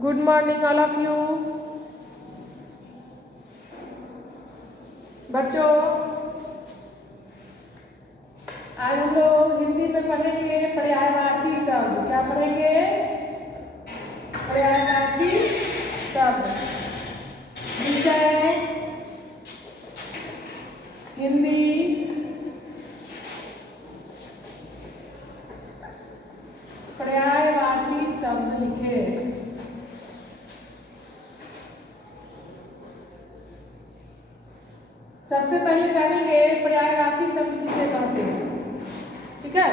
Good morning all of you बच्चों। आज हम लोग हिंदी में पढ़ेंगे पर्यायवाची शब्द। क्या पढ़ेंगे? पर्यायवाची शब्द। विषय हिंदी। पर्यायवाची शब्द लिखे। सबसे पहले जानेंगे पर्यायवाची शब्द किसे कहते हैं। ठीक है।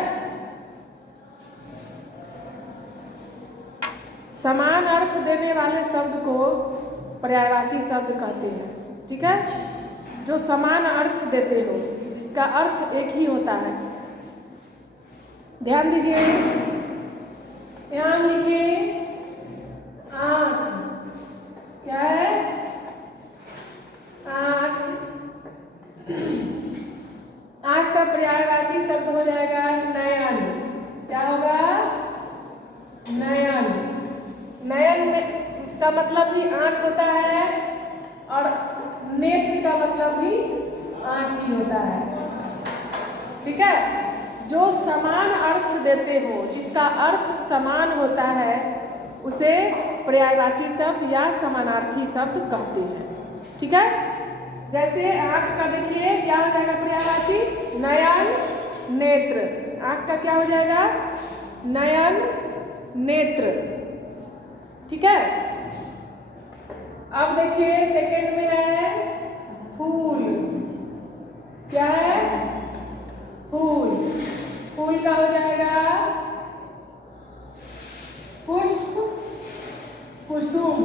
समान अर्थ देने वाले शब्द को पर्यायवाची शब्द कहते हैं। ठीक है। जो समान अर्थ देते हो, जिसका अर्थ एक ही होता है। ध्यान दीजिए, यहाँ लिखिए आँख। क्या है? आँख। आँख का पर्यायवाची शब्द हो जाएगा नयन। क्या होगा? नयन। नयन में का मतलब भी आँख होता है और नेत्र का मतलब भी आँख ही होता है। ठीक है। जो समान अर्थ देते हो, जिसका अर्थ समान होता है, उसे पर्यायवाची शब्द या समानार्थी शब्द कहते हैं। ठीक है। जैसे आँख का देखिए क्या हो जाएगा पर्यायवाची? नयन, नेत्र। आँख का क्या हो जाएगा? नयन, नेत्र। ठीक है। अब देखिए सेकंड में है फूल। क्या है? फूल। फूल का हो जाएगा पुष्प, कुसुम।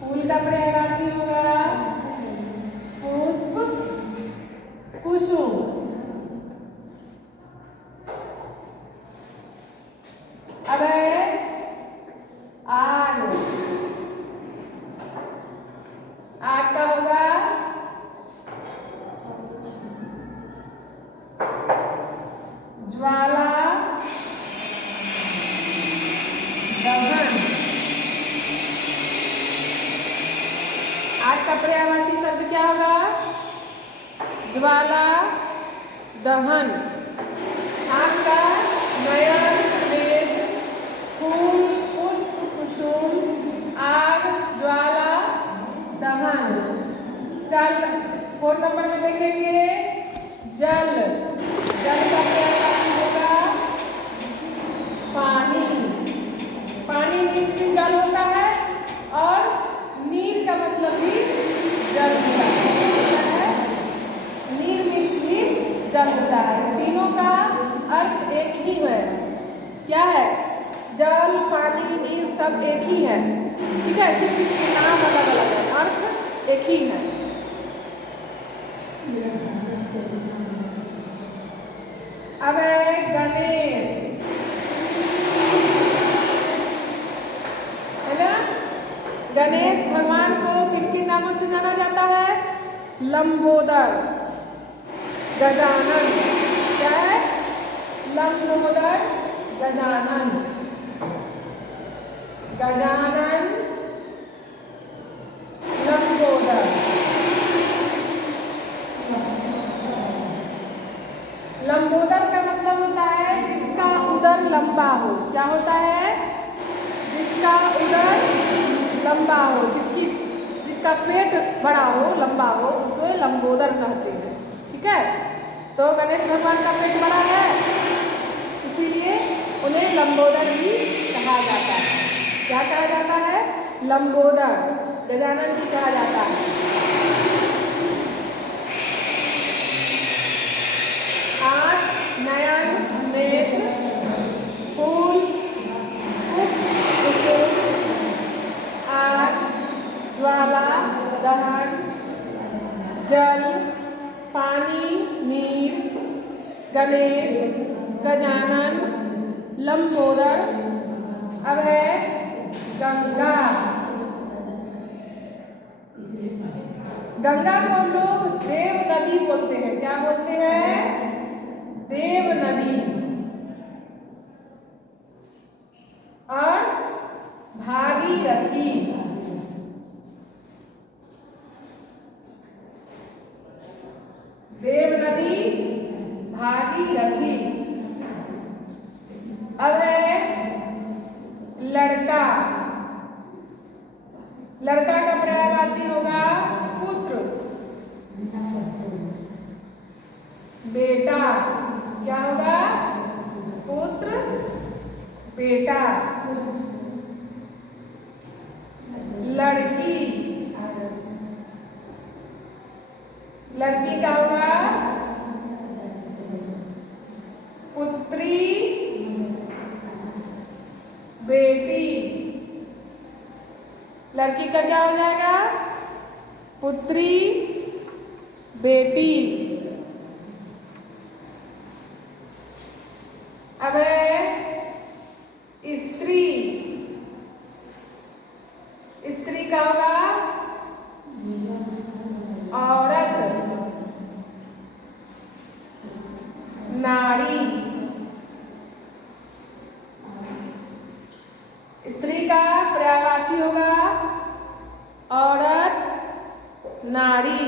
फूल का पर्यायवाची होगा पुष्प, कुसुम। अब है आग। आग का होगा ज्वाला, दहन। आग का पर्यायवाची शब्द क्या होगा? ज्वाला, दहन। आग का नयन, नेत्र, फूल, पुष्प, कुसुम, आग, ज्वाला, दहन। 4 नंबर में देखेंगे जल। जल का पर्यायवाची होगा पानी। पानी मीन्स भी जल होता है और नीर का मतलब भी जल होता है। नीर मीन्स भी जल होता है। तीनों का अर्थ एक ही है। क्या है? जल, पानी, नीर सब एक ही है। ठीक है। सिर्फ इसके नाम अलग अलग है, अर्थ एक ही है। अब है गणेश। है ना? गणेश भगवान को किन किन नामों से जाना जाता है? लंबोदर, गजानन। क्या है? लंबोदर, गजानन। गजानन, लंबोदर। लंबोदर का मतलब होता है जिसका उदर लंबा हो। क्या होता है? जिसका उदर लंबा हो, जिसका पेट बड़ा हो, लंबा हो, उसे लंबोदर कहते हैं। ठीक है। तो गणेश भगवान का पेट बड़ा है, इसीलिए उन्हें लंबोदर भी कहा जाता है। क्या कहा जाता है? लंबोदर। गजानन भी कहा जाता है। आँख, नयन, नेत्र, फूल, पुष्प, कुसुम, आग, ज्वाला, दहन, जल, पानी, नीर, गणेश, गजानन, लंबोदर। अब है गंगा। गंगा को हम लोग देव नदी बोलते हैं। क्या बोलते हैं? देव नदी। और भागीरथी, देव नदी भागीरथी। अब है लड़का, लड़का का पर्यायवाची होगा पुत्र, बेटा, क्या होगा? पुत्र, बेटा। लड़की, लड़की का होगा पुत्री, बेटी। लड़की का क्या हो जाएगा? पुत्री, बेटी। अब है स्त्री, स्त्री का होगा औरत, नारी। स्त्री का पर्यायवाची होगा औरत, नारी।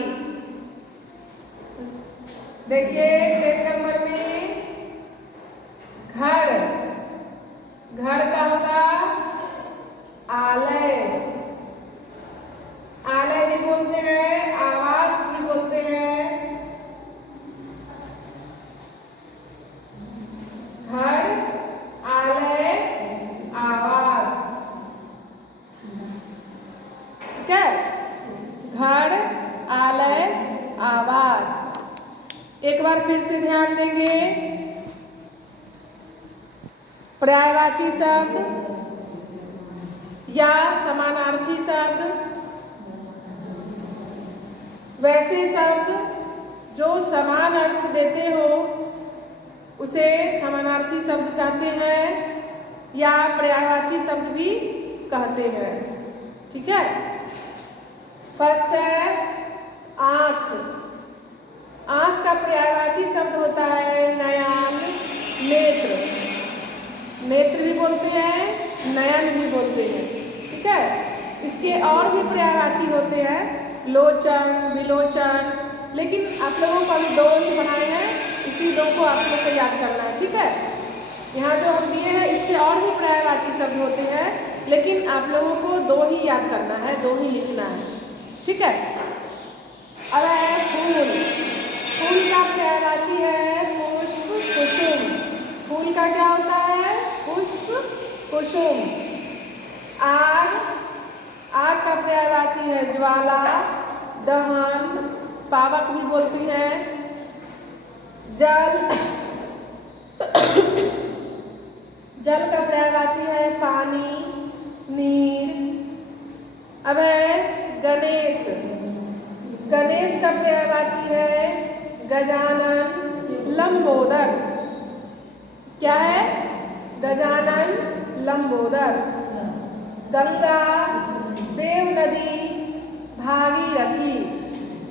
देखिए 10 नंबर में घर, घर का होगा आलय, आलय भी बोलते हैं, आवास भी बोलते हैं। घर, आलय, आवास, ठीक है? घर, आलय, आवास। एक बार फिर से ध्यान देंगे। पर्यायवाची शब्द या समानार्थी शब्द, वैसे शब्द जो समान अर्थ देते हो उसे समानार्थी शब्द कहते हैं या पर्यायवाची शब्द भी कहते हैं, ठीक है? फर्स्ट है आँख। आँख का पर्यायवाची शब्द होता है नयन, नेत्र। नेत्र भी बोलते हैं, नयन भी बोलते हैं, ठीक है? इसके और भी पर्यायवाची होते हैं, लोचन, विलोचन, लेकिन आप लोगों को अभी 2 ही बनाए हैं, इसी 2 को आप लोग को याद करना है, ठीक है? यहाँ जो हम दिए हैं इसके और भी पर्यायवाची शब्द होते हैं, लेकिन आप लोगों को 2 ही याद करना है, 2 ही लिखना है, ठीक है? अब है फूल। फूल का पर्यायवाची है पुष्प, कुसुम। फूल का क्या होता है? पुष्प, कुसुम। आग, आग का पर्यायवाची है ज्वाला, दहन, पावक भी बोलती हैं। जल, जल का पर्यायवाची है पानी, नीर। अब है गणेश। गणेश का पर्यायवाची है गजानन, लंबोदर। क्या है? गजानन, लंबोदर। गंगा, देव नदी, भागीरथी।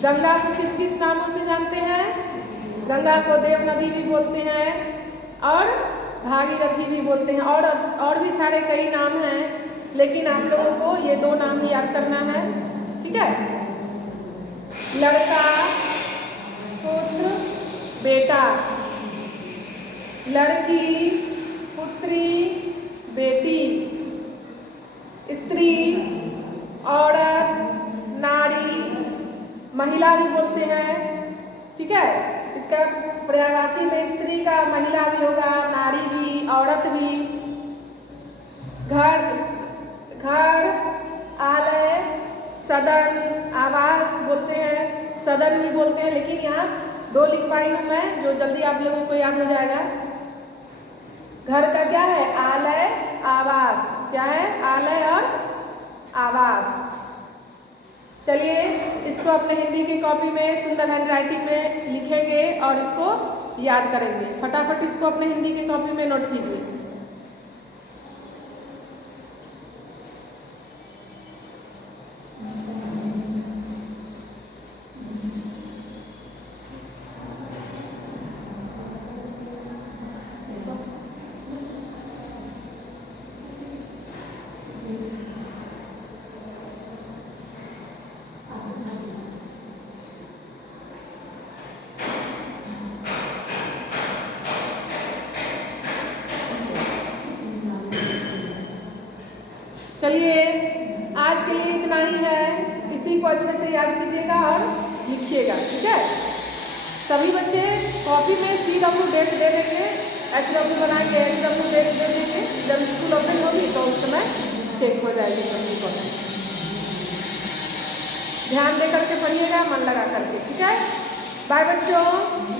गंगा को किस किस नामों से जानते हैं? गंगा को देव नदी भी बोलते हैं और भागीरथी भी बोलते हैं, और भी सारे कई नाम हैं, लेकिन आप लोगों को ये 2 नाम ही याद करना है, ठीक है? लड़का, पुत्र, बेटा। लड़की, पुत्री, बेटी। स्त्री, औरत, नारी, महिला भी बोलते हैं, ठीक है? इसका पर्यायवाची में स्त्री का महिला भी होगा, नारी भी, औरत भी। घर, घर, आलय, सदन, आवास बोलते हैं, सदन भी बोलते हैं, लेकिन यहाँ 2 लिखवाई हूँ मैं, जो जल्दी आप लोगों को याद हो जाएगा। घर का क्या है? आलय, आवास। क्या है? आलय और आवास। चलिए इसको अपने हिंदी की कॉपी में सुंदर हैंडराइटिंग में लिखेंगे और इसको याद करेंगे। फटाफट इसको अपने हिंदी की कॉपी में नोट कीजिए। चलिए आज के लिए इतना ही है, इसी को अच्छे से याद कीजिएगा और लिखिएगा, ठीक है। सभी बच्चे कॉपी में CW डेट दे देंगे, HW बनाएंगे, HW डेट दे देंगे। जब स्कूल ओपन होगी तो उस समय चेक हो जाएगी सभी को। ध्यान दे करके पढ़िएगा, मन लगा करके, ठीक है। बाय बच्चों।